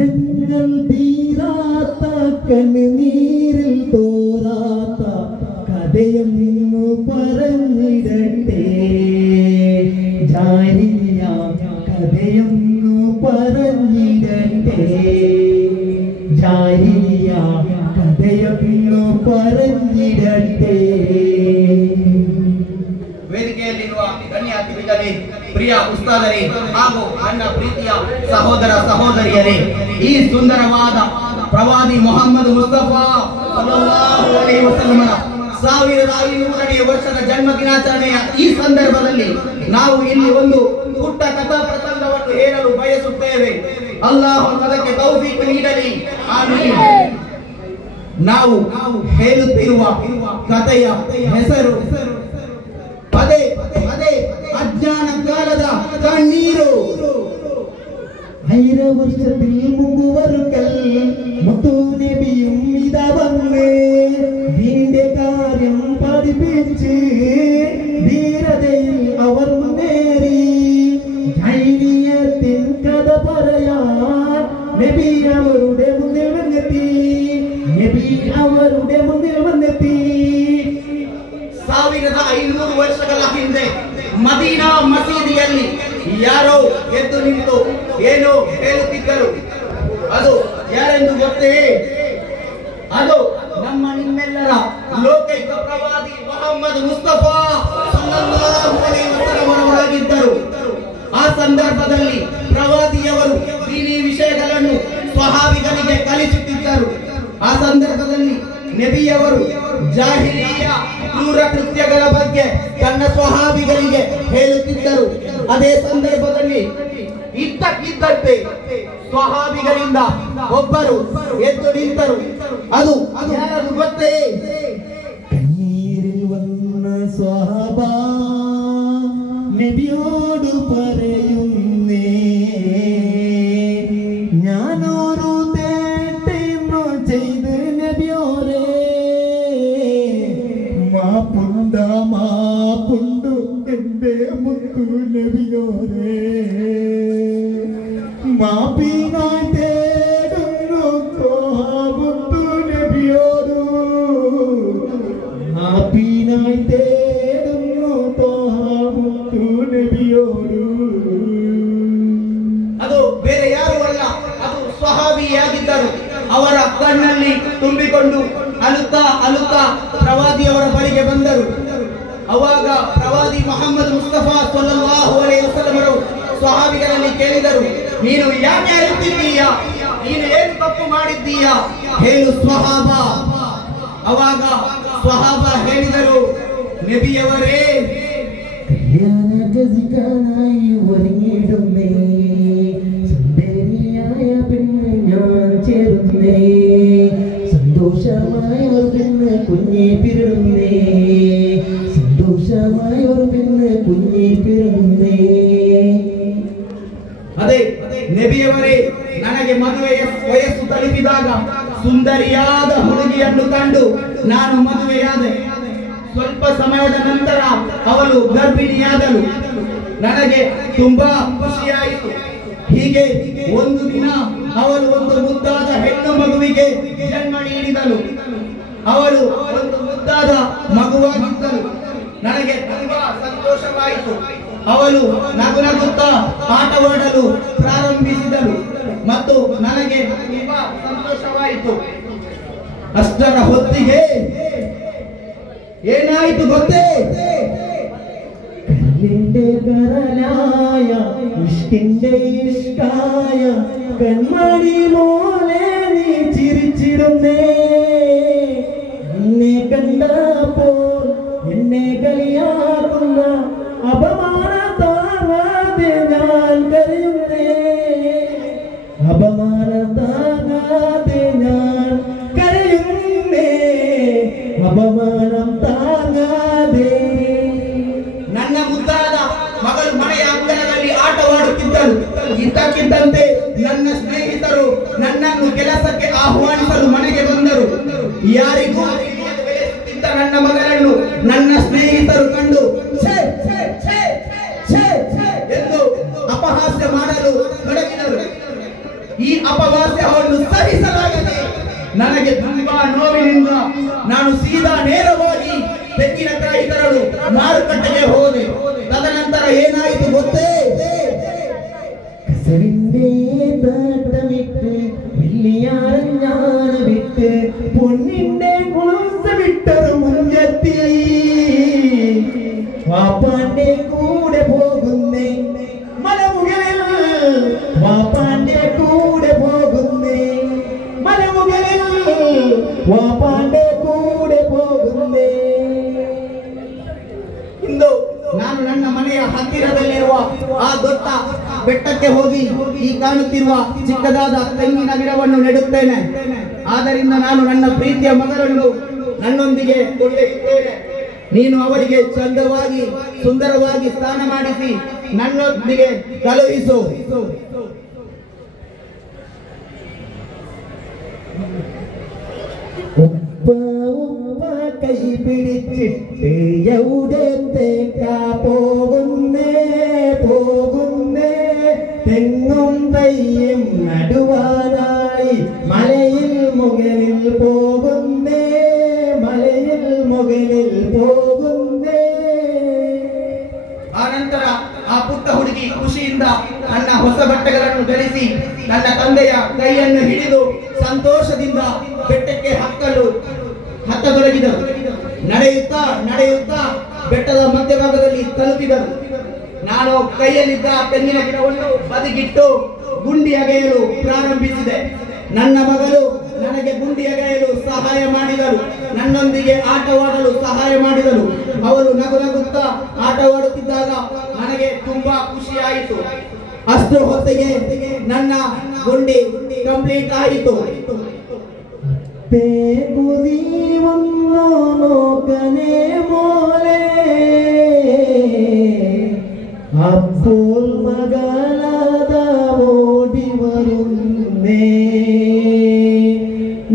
കരങ്ങൾ തീരാത്ത കണ്ണുനീരിൽ തോരാത്ത കഥയെന്നു പറഞ്ഞിടട്ടെ ജാരിയ കഥയെന്നു പറഞ്ഞിടട്ടെ ജാരിയ കഥയെന്നു പറഞ്ഞിടട്ടെ. ವೇದಿಕೆಯಲ್ಲಿರುವ ಗಣ್ಯ ಅತಿಥಿಗಳೇ, ಪ್ರಿಯ ಉಸ್ತಾದರೇ ಹಾಗೂ ನನ್ನ ಪ್ರೀತಿಯ ಸಹೋದರ ಸಹೋದರಿಯರೇ, ಈ ಸುಂದರವಾದ ಪ್ರವಾದಿ ಮೊಹಮ್ಮದ್ ಮುಸ್ತಫಾ ಸಲ್ಲಲ್ಲಾಹು ಅಲೈಹಿ ವಸಲ್ಲಮರ 1500ನೇ ವರ್ಷದ ಜನ್ಮ ದಿನಾಚರಣೆಯ ಈ ಸಂದರ್ಭದಲ್ಲಿ ನಾವು ಇಲ್ಲಿ ಒಂದು ಪುಟ್ಟ ಕಥಾ ಪ್ರಸಂಗವನ್ನು ಹೇಳಲು ಬಯಸುತ್ತೇವೆ. ಅಲ್ಲಾಹ್ ಅದಕ್ಕೆ ತೌಫೀಕ್ ನೀಡಲಿ, ಆಮೀನ್. ನಾವು ಹೇಳುತ್ತಿರುವ ಕಥೆಯ ಹೆಸರು ಅದೇ ಅಜ್ಞಾನ ಕಾಲದ ಕಣ್ಣೀರು. 1000 വർഷത്തിൽ മുമ്പ് വരുക്കൽ മുത്തു നബിയും ഇതാ വന്ന് ദീനിന്റെ കാര്യം പഠിപ്പിച്ച് ധീരതയിൽ അവർ മുന്നേറി. ജാഹിലിയത്തിൻ കഥ പറയാൻ നബി അവരുടെ മുന്നിൽ വന്നെത്തി. നബി അവരുടെ മുന്നിൽ വന്നെത്തി. 1500 ವರ್ಷಗಳ ಹಿಂದೆ ಮದೀನಾ ಮಸೀದಿಯಲ್ಲಿ ಯಾರೋ ಎದ್ದು ನಿಂತು ಏನೋ ಹೇಳುತ್ತಿದ್ದರು. ಅದು ಯಾರೆಂದು ಗೊತ್ತೇ? ಅದು ನಮ್ಮ ನಿಮ್ಮೆಲ್ಲರ ಲೋಕೈಕ ಪ್ರವಾದಿ ಮೊಹಮ್ಮದ್ ಮುಸ್ತಫಾ ಸಲ್ಲಲ್ಲಾಹು ಅಲೈಹಿ ವಸಲ್ಲಮರವರಾಗಿದ್ದರು. ಆ ಸಂದರ್ಭದಲ್ಲಿ ಪ್ರವಾದಿಯವರು ದೀನಿ ವಿಷಯಗಳನ್ನು ಸ್ವಹಾಬಿಗಳಿಗೆ ಕಲಿಸುತ್ತಿದ್ದರು. ಆ ಸಂದರ್ಭದಲ್ಲಿ ನಬಿಯವರು ಜಾಹಿಲಿಯ ಕ್ರೂರ ಕೃತ್ಯಗಳ ಬಗ್ಗೆ ತನ್ನ ಸ್ವಹಾಬಿಗಳಿಗೆ ಹೇಳುತ್ತಿದ್ದರು. ಅದೇ ಸಂದರ್ಭದಲ್ಲಿ ಇದ್ದಕ್ಕಿದ್ದಂತೆ ಸ್ವಹಾಬಿಗಳಿಂದ ಒಬ್ಬರು ಎದ್ದು ನಿಂತರು. ಅದು ಯಾರು ಗೊತ್ತೇ? കണ്ണീരിൽ വന്ന സ്വഹാബ നബിയോട് പറയുന്നേ, ഞാനൊരു തെറ്റെന്നു ചെയ്ത് നബിയോരേ, മാപ്പുണ്ടു എന്റെ മുത്തു നബിയോരേ, മാപ്പിനായി തേടുന്നു മുത്തു നബിയോരു, മാപ്പിനായി തേടുന്നു മുത്തു നബിയോരു. ಅದು ಬೇರೆ ಯಾರು ಅಲ್ಲ, ಅದು ಸ್ವಹಾಬಿಯಾಗಿದ್ದರು. ಅವರ ಕಣ್ಣಲ್ಲಿ ತುಂಬಿಕೊಂಡು ಅಳುತ್ತಾ ಪ್ರವಾದಿಯವರ ಬಳಿಗೆ ಬಂದರು. ಅವಾಗ ಪ್ರವಾದಿ ಮೊಹಮ್ಮದ್ ಮುಸ್ತಫಾ ಸಲ್ಲಲ್ಲಾಹು ಅಲೈಹಿ ವಸಲ್ಲಮರು ಸ್ವಹಾಬಿಗಳಲ್ಲಿ ಕೇಳಿದರು, ನೀನು ಯಾಕೆ ಅಳುತ್ತಿದ್ದೀಯಾ? ನೀನು ಏನು ತಪ್ಪು ಮಾಡಿದ್ದೀಯಾ? ಹೇಳು ಸ್ವಹಾಬ. ಅವಾಗ ಸ್ವಹಾಬ ಹೇಳಿದರು, ನಬಿಯವರೇ, കല്യാണഗതിക്കാനായി ഒരുങ്ങിയിടുന്നേ, സുന്ദരിയായ പെണ്ണ് ഞാൻ ചേരുന്നേ, സന്തോഷമായ ഒരു പെണ്ണ് കുഞ്ഞി പിറന്നേ, സന്തോഷമായ ഒരു പെണ്ണ് കുഞ്ഞി പിറന്നേ. ಅದೇ ನಬಿಯವರೇ, ನನಗೆ ಮದುವೆಯ ವಯಸ್ಸು ತಲುಪಿದಾಗ ಸುಂದರಿಯಾದ ಹುಡುಗಿಯನ್ನು ಕಂಡು ನಾನು ಮದುವೆಯಾದೆ. ಸ್ವಲ್ಪ ಸಮಯದ ನಂತರ ಅವಳು ಗರ್ಭಿಣಿಯಾದಳು. ನನಗೆ ತುಂಬಾ ಖುಷಿಯಾಯಿತು. ಹೀಗೆ ಒಂದು ದಿನ ಅವಳು ಒಂದು ಮುದ್ದಾದ ಹೆಣ್ಣು ಮಗುವಿಗೆ ಜನ್ಮ ನೀಡಿದಳು. ಅವಳು ಒಂದು ಮುದ್ದಾದ ಮಗುವಾಗಿದ್ದಳು. ನನಗೆ ತುಂಬಾ ಸಂತೋಷವಾಯಿತು. ಅವಳು ನಗುತ್ತಾ ಆಟವಾಡಲು ಪ್ರಾರಂಭಿಸಿದಳು ಮತ್ತು ನನಗೆ ತುಂಬಾ ಸಂತೋಷವಾಯಿತು. ಅಷ್ಟರ ಹೊತ್ತಿಗೆ ಏನಾಯಿತು ಗೊತ್ತೇ? കല്ലിന്റെ കരലായ ഇഷ്കിന്റെ ഇഷ്കായ കൺമണി മോലെ നീ ചിരിച്ചിടുന്നേ, എന്നെ കണ്ടപ്പോൾ എന്നെ കളിയാക്കുന്ന അപമാനം താങ്ങാതെ ഞാൻ കരയുന്നേ, അപമാനം താങ്ങാതെ ഞാൻ കരയുന്നേ, അപമാനം താങ്ങാതെ. ನನ್ನ ಮುದ್ದಾದ ಮಗಳು ಮನೆಯ ಅಂಗಳದಲ್ಲಿ ಆಟವಾಡುತ್ತಿದ್ದಳು. ಇದ್ದಕ್ಕಿದ್ದಂತೆ ನನ್ನ ಸ್ನೇಹಿತರು ನನ್ನನ್ನು ಕೆಲಸಕ್ಕೆ ಆಹ್ವಾನಿಸಲು ಮನೆಗೆ ಬಂದರು. ಅಪಹಾಸ್ಯವನ್ನು ಸಹಿಸಲಾಗದೆ ನನಗೆ ತುಂಬಾ ನೋವಿನಿಂದ ನಾನು ಸೀದಾ ನೇರವಾಗಿ ತೆಂಗಿನಕಾಯಿ ತರಲು ಮಾರುಕಟ್ಟೆಗೆ ಹೋದೆ. ತದನಂತರ ಏನಾಯಿತು ಗೊತ್ತೇ? കസവിന്റെ താട്ടമിട്ട് വെള്ളിയാറഞ്ഞാണ് വിട്ട് പൊന്നിന്റെ കുളസ വിട്ടത് മുഞ്ചത്തി വാപ്പാന്റെ കൂടെ പോകുന്നേ മലമുകളിൽ വാപ്പാന്റെ കൂടെ പോകുന്നേ മലമുകളിൽ വാപ്പാന്റെ കൂടെ പോകുന്നേ. ಇಂದು ನಾನು ನನ್ನ ಮನೆಯ ಹತ್ತಿರದಲ್ಲಿರುವ ಆ ದೊಡ್ಡ ಬೆಟ್ಟಕ್ಕೆ ಹೋಗಿ ಈ ಕಾಣುತ್ತಿರುವ ಚಿಕ್ಕದಾದ ತೆಂಗಿನ ಗಿಡವನ್ನು ನೆಡುತ್ತೇನೆ. ಆದ್ದರಿಂದ ನಾನು ನನ್ನ ಪ್ರೀತಿಯ ಮಗಳನ್ನು ನನ್ನೊಂದಿಗೆ ಕೊಂಡೊಯ್ಯುತ್ತೇನೆ. ನೀನು ಅವರಿಗೆ ಚಂದವಾಗಿ ಸುಂದರವಾಗಿ ಸ್ನಾನ ಮಾಡಿಸಿ ನನ್ನೊಂದಿಗೆ ಕಳುಹಿಸು. ഉപ്പ ഉപ്പ കൈ പിടിച്ചിട്ട് എവിടത്തേക്കാ പോകുന്നേ പോകുന്നേ തെങ്ങും തയ്യും നടുവാനായി മലയിൽ മുകളിൽ പോകുന്നേ മലയിൽ മുകളിൽ പോകുന്നേ. ಆನಂತರ ಆ ಪುಟ್ಟ ಹುಡುಗಿ ಖುಷಿಯಿಂದ ನನ್ನ ಹೊಸ ಬಟ್ಟೆಗಳನ್ನು ಧರಿಸಿ ನನ್ನ ತಂದೆಯ ಕೈಯನ್ನು ಹಿಡಿದು ಸಂತೋಷದಿಂದ ಬೆಟ್ಟಕ್ಕೆ ಹತ್ತತೊಡಗಿದರು. ನಡೆಯುತ್ತಾ ನಡೆಯುತ್ತಾ ಬೆಟ್ಟದ ಮಧ್ಯಭಾಗದಲ್ಲಿ ತಲುಪಿದರು. ನಾನು ಕೈಯಲ್ಲಿದ್ದ ತೆಂಗಿನ ಗಿಡವನ್ನು ಬದಿಗಿಟ್ಟು ಗುಂಡಿ ಅಗೆಯಲು ಪ್ರಾರಂಭಿಸಿದೆ. ನನ್ನ ಮಗಳು ನನಗೆ ಗುಂಡಿ ಅಗೆಯಲು ಸಹಾಯ ಮಾಡಿದರು. ನನ್ನೊಂದಿಗೆ ಆಟವಾಡಲು ಸಹಾಯ ಮಾಡಿದರು. ಅವರು ನಗು ನಗುತ್ತಾ ಆಟವಾಡುತ್ತಿದ್ದಾಗ ನನಗೆ ತುಂಬಾ ಖುಷಿಯಾಯಿತು. ಅಷ್ಟು ಹೊತ್ತಿಗೆ ನನ್ನ ಗುಂಡಿ ಕಂಪ್ಲೀಟ್ ಆಯಿತು. തേകുതി വന്നോ നോക്കനേ മോലെ അപ്പോൾ മകളാത ഓടി വരുന്നേ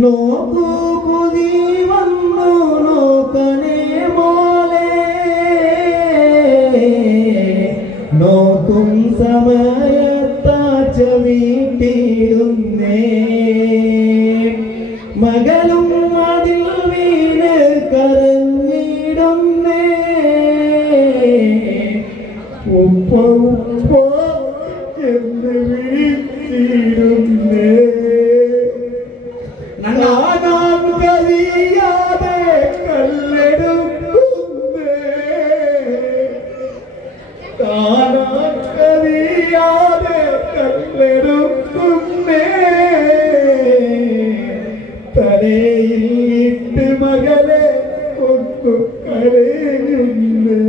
നോക്കൂ കുതി വന്നു നോക്കനേ മോലെ നോക്കും സമയത്താച്ച വീട്ടിടുന്നേ മകളും അതിൽ വീണ് കരഞ്ഞിടുന്നേ ഉപ്പ ഉപ്പ എന്ന് വിളിച്ചിടുന്നേ നാനാം കഴിയാതെ കല്ലെടുക്കുന്നേ നാനാം കഴിയാതെ കല്ലെടുക്കുന്നേ തലയിൽ ഇട്ട് മകളെ ഒന്നു കരയുന്നേ.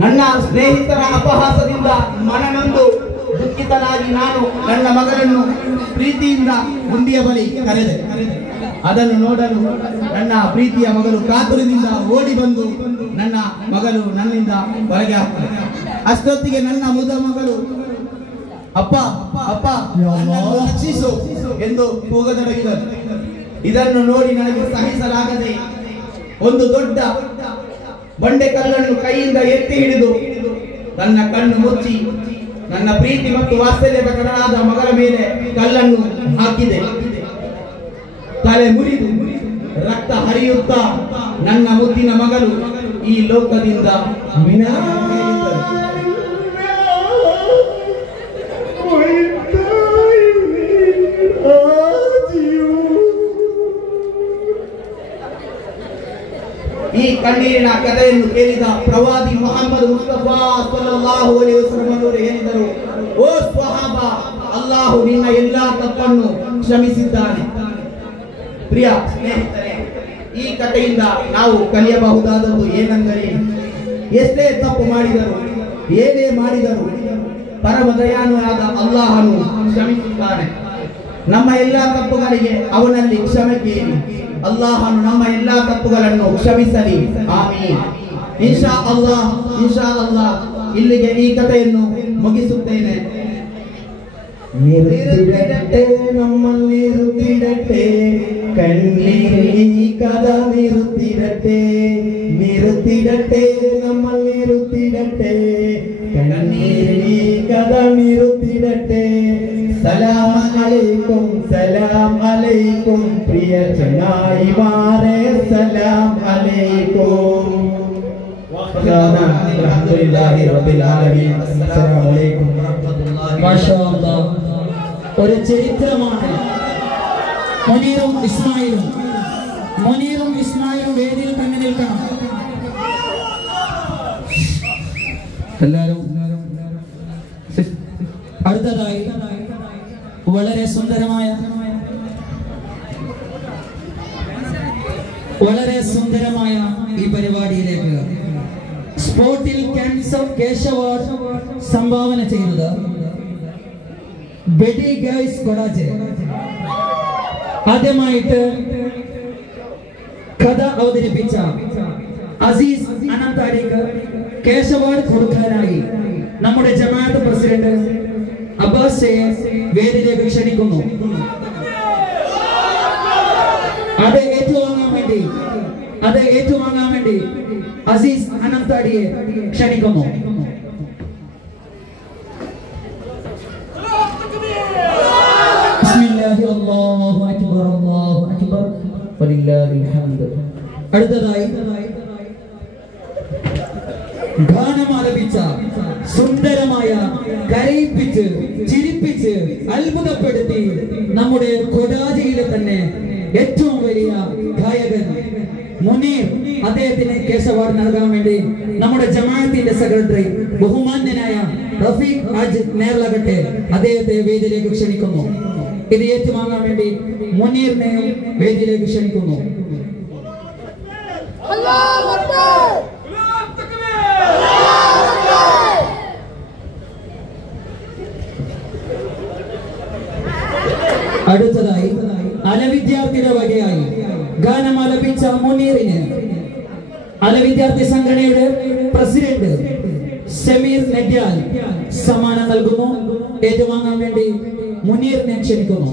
ನನ್ನ ಸ್ನೇಹಿತರ ಅಪಹಾಸದಿಂದ ಮನನೊಂದು ದುಃಖಿತನಾಗಿ ನಾನು ನನ್ನ ಮಗಳನ್ನು ಪ್ರೀತಿಯಿಂದ ಗುಂಡಿಯ ಬಳಿ ಕರೆದೆ. ಅದನ್ನು ನೋಡಲು ನನ್ನ ಪ್ರೀತಿಯ ಮಗಳು ಕಾತುರದಿಂದ ಓಡಿ ಬಂದು ನನ್ನ ಮಗಳು ನನ್ನಿಂದ ಹೊರಗೆ ಹಾಕ್ತಾರೆ. ಅಷ್ಟೊತ್ತಿಗೆ ನನ್ನ ಮುದ ಮಗಳು ಅಪ್ಪ ಅಪ್ಪ ನನ್ನನ್ನು ರಕ್ಷಿಸು ಎಂದು ಕೂಗತೊಡಗಿದರು. ಇದನ್ನು ನೋಡಿ ನನಗೆ ಸಹಿಸಲಾಗದೆ ಒಂದು ದೊಡ್ಡ ಬಂಡೆ ಕಲ್ಲನ್ನು ಕೈಯಿಂದ ಎತ್ತಿ ಹಿಡಿದು ನನ್ನ ಕಣ್ಣು ಮುಚ್ಚಿ ನನ್ನ ಪ್ರೀತಿ ಮತ್ತು ವಾತ್ಸಲ್ಯದ ಕಡಲಾದ ಮಗಳ ಮೇಲೆ ಕಲ್ಲನ್ನು ಹಾಕಿದೆ. ತಲೆ ಮುರಿದು ರಕ್ತ ಹರಿಯುತ್ತಾ ನನ್ನ ಮುದ್ದಿನ ಮಗಳು ಈ ಲೋಕದಿಂದ ಈ ಕಣ್ಣೀರಿನ ಕಥೆಯನ್ನು ಕೇಳಿದ ಪ್ರವಾದಿ ಮುಹಮ್ಮದ್ ಮುಸ್ತಫಾ ಸಲ್ಲಲ್ಲಾಹು ಅಲೈಹಿ ವಸಲ್ಲಂ ಅವರು ಹೇಳಿದರು, ಓ ಸ್ವಹಾಬ, ಅಲ್ಲಾಹು ನಿನ್ನ ಎಲ್ಲಾ ತಪ್ಪನ್ನು ಕ್ಷಮಿಸಿದ್ದಾನೆ. ಪ್ರಿಯ ಸ್ನೇಹಿತರೆ, ಈ ಕಥೆಯಿಂದ ನಾವು ಕಲಿಯಬಹುದಾದದ್ದು ಏನೆಂದರೆ, ಎಷ್ಟೇ ತಪ್ಪು ಮಾಡಿದರು, ಏನೇ ಮಾಡಿದರು, ಪರಮ ದಯಾಳುವಾದ ಅಲ್ಲಾಹನು ಕ್ಷಮಿಸುತ್ತಾನೆ. ನಮ್ಮ ಎಲ್ಲಾ ತಪ್ಪುಗಳಿಗೆ ಅವನಲ್ಲಿ ಕ್ಷಮೆ ಕೇಳಿ ಅಲ್ಲಾಹನು ನಮ್ಮ ಎಲ್ಲಾ ತಪ್ಪುಗಳನ್ನು ಕ್ಷಮಿಸಲಿ. ಆಮೀನ್. ಇನ್ಶಾ ಅಲ್ಲಾಹ್, ಇನ್ಶಾ ಅಲ್ಲಾಹ್. ಇಲ್ಲಿಗೆ ಈ ಕಥೆಯನ್ನು ಮುಗಿಸುತ್ತೇನೆ. നിർത്തിടട്ടെ നമ്മൾ നിർത്തിടട്ടെ കണ്ണീരി കഥ നിർത്തിടട്ടെ നിർത്തിടട്ടെ നമ്മൾ നിർത്തിടട്ടെ കണ്ണീരി കഥ നിറുത്തിടട്ടെ. സലാം അലൈക്കും സലാം അലൈക്കും പ്രിയ ചങ്ങായിമാരെ സലാം അലൈക്കും. അൽഹംദുലില്ലാഹി റബ്ബിൽ ആലമീൻ. അസ്സലാമു അലൈക്കും വറഹ്മത്തുള്ളാഹി. മാഷാ അല്ലാഹ്. ഒരു ചരിത്രമാണ് മുനീറും ഇസ്മായിലും. മുനീറും ഇസ്മായിലും വേദിയിൽ തന്നെ നിൽക്കണം. എല്ലാവരും അടുത്തതായി വളരെ സുന്ദരമായ ഈ പരിപാടിയിലേക്ക് സ്പോർട്ടിൽ ക്യാഷ് അവാർഡ് സംഭാവന ചെയ്തത് ബെഡി ഗൈസ് കൊടാജെ. ആദ്യമായിട്ട് കഥ അവതരിപ്പിച്ച അസീസ് അനന്താടിക്ക് ക്യാഷ് അവാർഡ് കൊടുക്കാനായി നമ്മുടെ ജമാഅത്ത് പ്രസിഡന്റ് അബ്ബാസ് വേദിയിലേക്ക് ക്ഷണിക്കുന്നു. അത് ഏറ്റുവാങ്ങാൻ വേണ്ടി അസീസ് അനന്താടിയെ ക്ഷണിക്കുന്നു. ബിസ്മില്ലാഹി അല്ലാഹു അക്ബർ അല്ലാഹു അക്ബർ വലില്ലാഹിൽ ഹംദ്. അടുത്തതായി ഗാനം ആലപിച്ച സുന്ദരമായ കരയിപ്പിച്ച് ചിരിപ്പിച്ച് അത്ഭുതപ്പെടുത്തി നമ്മുടെ കൊടാജിയിലെ തന്നെ ഏറ്റവും വലിയ ഗായകൻ മുനീർ, അദ്ദേഹത്തിന് കേസ് അവാർഡ് നൽകാൻ വേണ്ടി നമ്മുടെ ജമാഅത്തിന്റെ സെക്രട്ടറി ബഹുമാന്യനായ റഫീഖ് ഹാജി നേർലകട്ടെ അദ്ദേഹത്തെ വേദിയിലേക്ക് ക്ഷണിക്കുന്നു. ഇത് ഏറ്റുവാങ്ങാൻ വേണ്ടി മുനീറിനെ വേദിയിലേക്ക് ക്ഷണിക്കുന്നു. അടുത്തതായി അലവിദ്യാർത്ഥിയുടെ വകയായി ഗാനം ആലപിച്ച മുനീറിന് അലവിദ്യാർത്ഥി സംഘടനയുടെ പ്രസിഡന്റ് സമീർ നെഡ്യാൽ സമ്മാനം നൽകുന്നു. ഏറ്റുവാങ്ങാൻ വേണ്ടി മുനീറിനെ ക്ഷണിക്കുന്നു.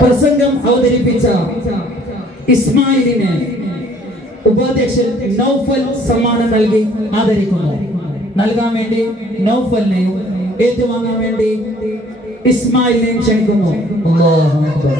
പ്രസംഗം അവതരിപ്പിച്ച ഇസ്മായിലിന് ഉപാധ്യക്ഷൻ നൗഫൽ സമ്മാനം നൽകി ആദരിക്കുന്നു. നൽകാൻ വേണ്ടി നൗഫലിനെയും ഏറ്റുവാങ്ങാൻ വേണ്ടി ഇസ്മായിലിനെയും ക്ഷണിക്കുന്നു. അല്ലാഹു അക്ബർ.